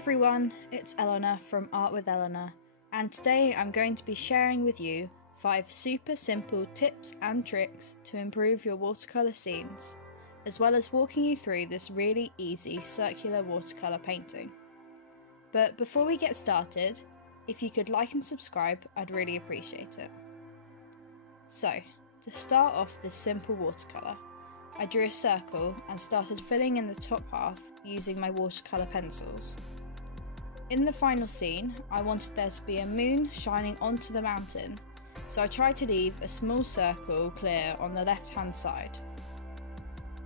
everyone, it's Eleanor from Art with Eleanor, and today I'm going to be sharing with you 5 super simple tips and tricks to improve your watercolour scenes, as well as walking you through this really easy circular watercolour painting. But before we get started, if you could like and subscribe, I'd really appreciate it. So, to start off this simple watercolour, I drew a circle and started filling in the top half using my watercolour pencils. In the final scene, I wanted there to be a moon shining onto the mountain, so I tried to leave a small circle clear on the left hand side.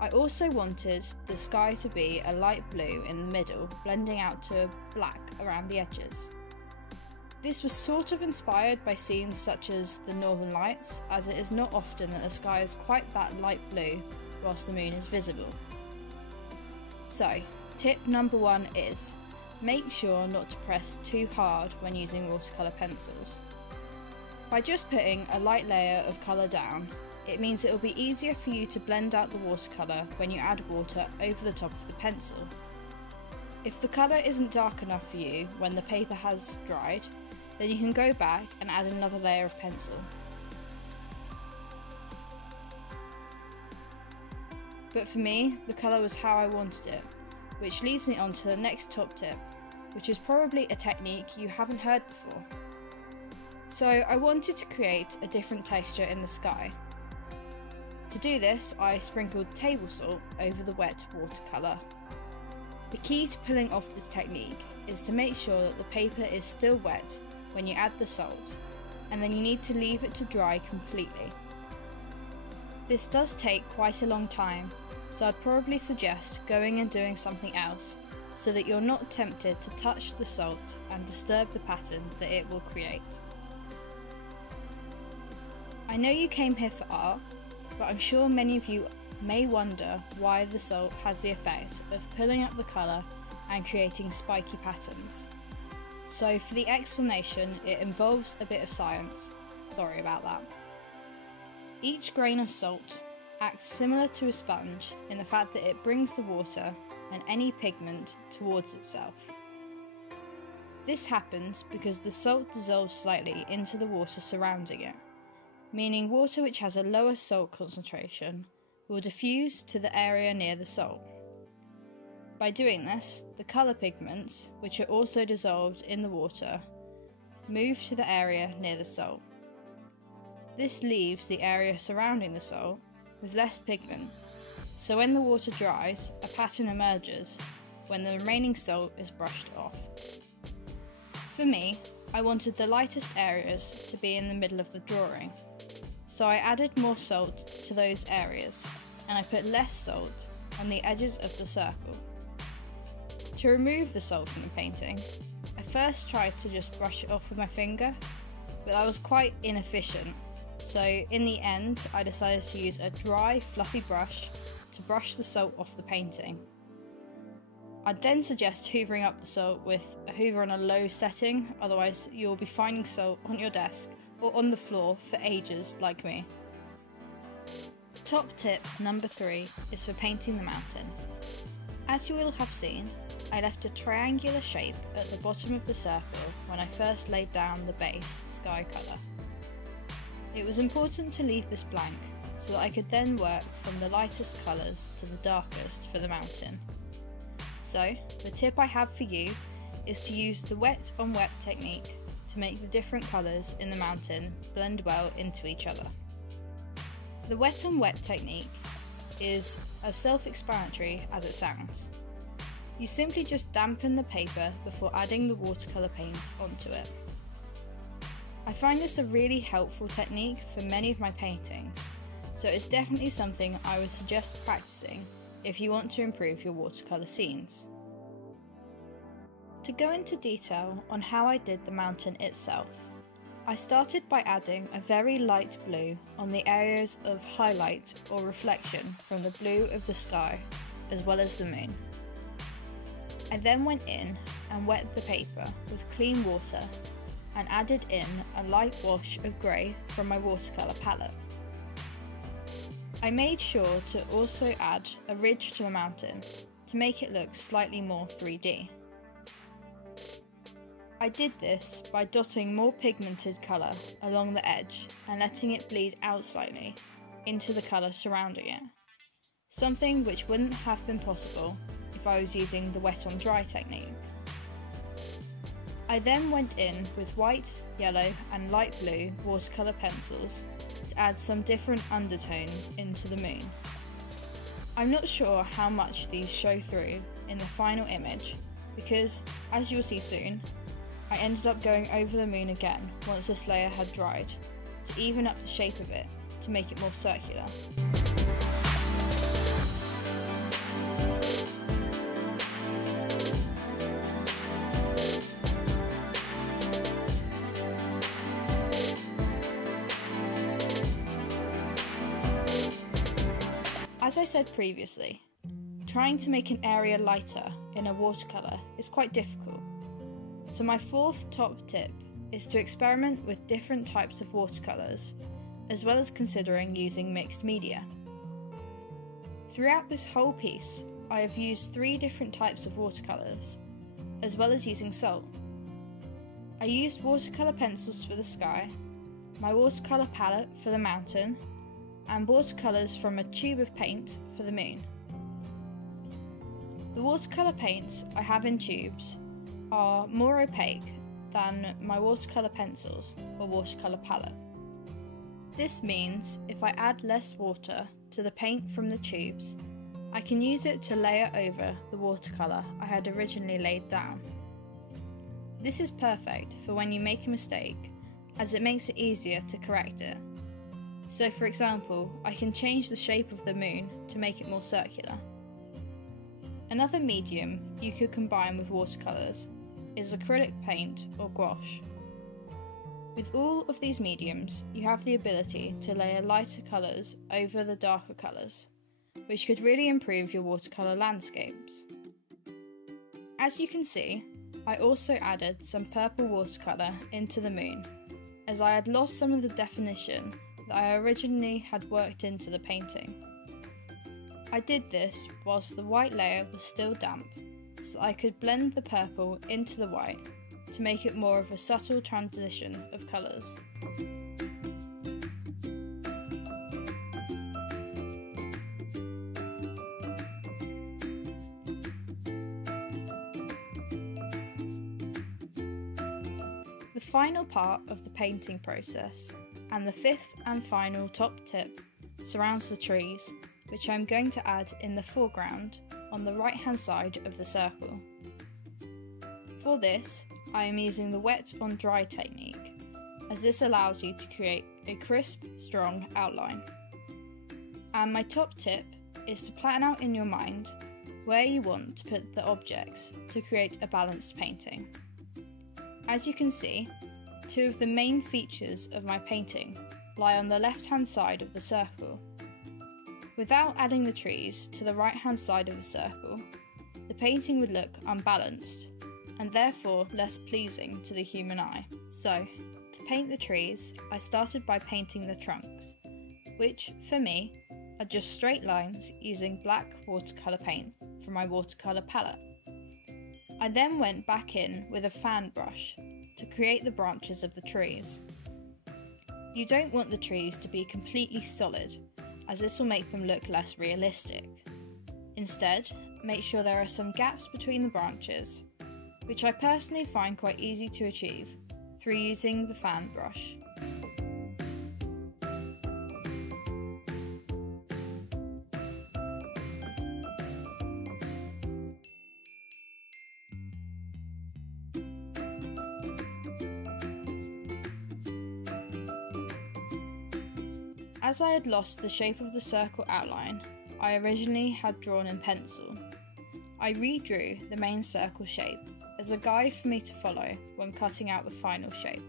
I also wanted the sky to be a light blue in the middle, blending out to black around the edges. This was sort of inspired by scenes such as the Northern Lights, as it is not often that the sky is quite that light blue whilst the moon is visible. So, tip number 1 is, make sure not to press too hard when using watercolour pencils. By just putting a light layer of colour down, it means it will be easier for you to blend out the watercolour when you add water over the top of the pencil. If the colour isn't dark enough for you when the paper has dried, then you can go back and add another layer of pencil. But for me, the colour was how I wanted it, which leads me on to the next top tip, which is probably a technique you haven't heard before. So I wanted to create a different texture in the sky. To do this, I sprinkled table salt over the wet watercolour. The key to pulling off this technique is to make sure that the paper is still wet when you add the salt, and then you need to leave it to dry completely. This does take quite a long time, so I'd probably suggest going and doing something else so that you're not tempted to touch the salt and disturb the pattern that it will create. I know you came here for art, but I'm sure many of you may wonder why the salt has the effect of pulling up the colour and creating spiky patterns. So for the explanation, it involves a bit of science. Sorry about that. Each grain of salt acts similar to a sponge in the fact that it brings the water and any pigment towards itself. This happens because the salt dissolves slightly into the water surrounding it, meaning water which has a lower salt concentration will diffuse to the area near the salt. By doing this, the colour pigments, which are also dissolved in the water, move to the area near the salt. This leaves the area surrounding the salt with less pigment, so when the water dries, a pattern emerges when the remaining salt is brushed off. For me, I wanted the lightest areas to be in the middle of the drawing, so I added more salt to those areas, and I put less salt on the edges of the circle. To remove the salt from the painting, I first tried to just brush it off with my finger, but that was quite inefficient. So in the end, I decided to use a dry, fluffy brush to brush the salt off the painting. I'd then suggest hoovering up the salt with a hoover on a low setting, otherwise you'll be finding salt on your desk or on the floor for ages like me. Top tip number 3 is for painting the mountain. As you will have seen, I left a triangular shape at the bottom of the circle when I first laid down the base sky colour. It was important to leave this blank so that I could then work from the lightest colours to the darkest for the mountain. So, the tip I have for you is to use the wet on wet technique to make the different colours in the mountain blend well into each other. The wet on wet technique is as self-explanatory as it sounds. You simply just dampen the paper before adding the watercolour paint onto it. I find this a really helpful technique for many of my paintings, so it's definitely something I would suggest practicing if you want to improve your watercolour scenes. To go into detail on how I did the mountain itself, I started by adding a very light blue on the areas of highlight or reflection from the blue of the sky, as well as the moon. I then went in and wet the paper with clean water and added in a light wash of grey from my watercolour palette. I made sure to also add a ridge to the mountain to make it look slightly more 3D. I did this by dotting more pigmented colour along the edge and letting it bleed out slightly into the colour surrounding it, something which wouldn't have been possible if I was using the wet on dry technique. I then went in with white, yellow and light blue watercolour pencils to add some different undertones into the moon. I'm not sure how much these show through in the final image because, as you'll see soon, I ended up going over the moon again once this layer had dried to even up the shape of it to make it more circular. As I said previously, trying to make an area lighter in a watercolour is quite difficult. So my fourth top tip is to experiment with different types of watercolours, as well as considering using mixed media. Throughout this whole piece, I have used 3 different types of watercolours, as well as using salt. I used watercolour pencils for the sky, my watercolour palette for the mountain, and watercolours from a tube of paint for the moon. The watercolour paints I have in tubes are more opaque than my watercolour pencils or watercolour palette. This means if I add less water to the paint from the tubes, I can use it to layer over the watercolour I had originally laid down. This is perfect for when you make a mistake, as it makes it easier to correct it. So for example, I can change the shape of the moon to make it more circular. Another medium you could combine with watercolours is acrylic paint or gouache. With all of these mediums, you have the ability to layer lighter colours over the darker colours, which could really improve your watercolour landscapes. As you can see, I also added some purple watercolour into the moon, as I had lost some of the definition that I originally had worked into the painting. I did this whilst the white layer was still damp, so that I could blend the purple into the white to make it more of a subtle transition of colours. The final part of the painting process, and the 5th and final top tip, surrounds the trees, which I'm going to add in the foreground on the right hand side of the circle. For this, I am using the wet on dry technique, as this allows you to create a crisp, strong outline. And my top tip is to plan out in your mind where you want to put the objects to create a balanced painting. As you can see, 2 of the main features of my painting lie on the left hand side of the circle. Without adding the trees to the right hand side of the circle, the painting would look unbalanced and therefore less pleasing to the human eye. So, to paint the trees, I started by painting the trunks, which, for me, are just straight lines using black watercolour paint from my watercolour palette. I then went back in with a fan brush to create the branches of the trees. You don't want the trees to be completely solid, as this will make them look less realistic. Instead, make sure there are some gaps between the branches, which I personally find quite easy to achieve through using the fan brush. As I had lost the shape of the circle outline I originally had drawn in pencil, I redrew the main circle shape as a guide for me to follow when cutting out the final shape.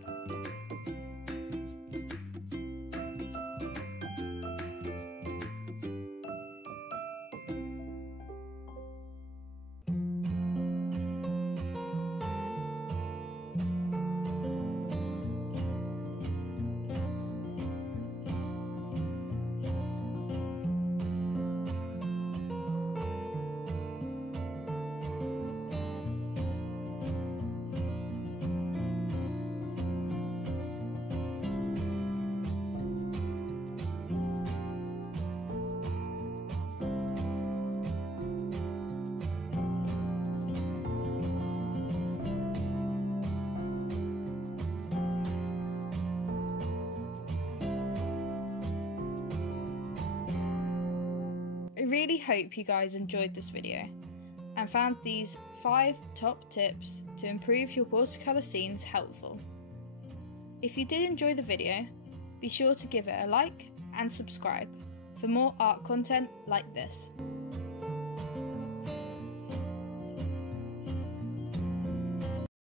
really hope you guys enjoyed this video and found these 5 top tips to improve your watercolour scenes helpful. If you did enjoy the video, be sure to give it a like and subscribe for more art content like this.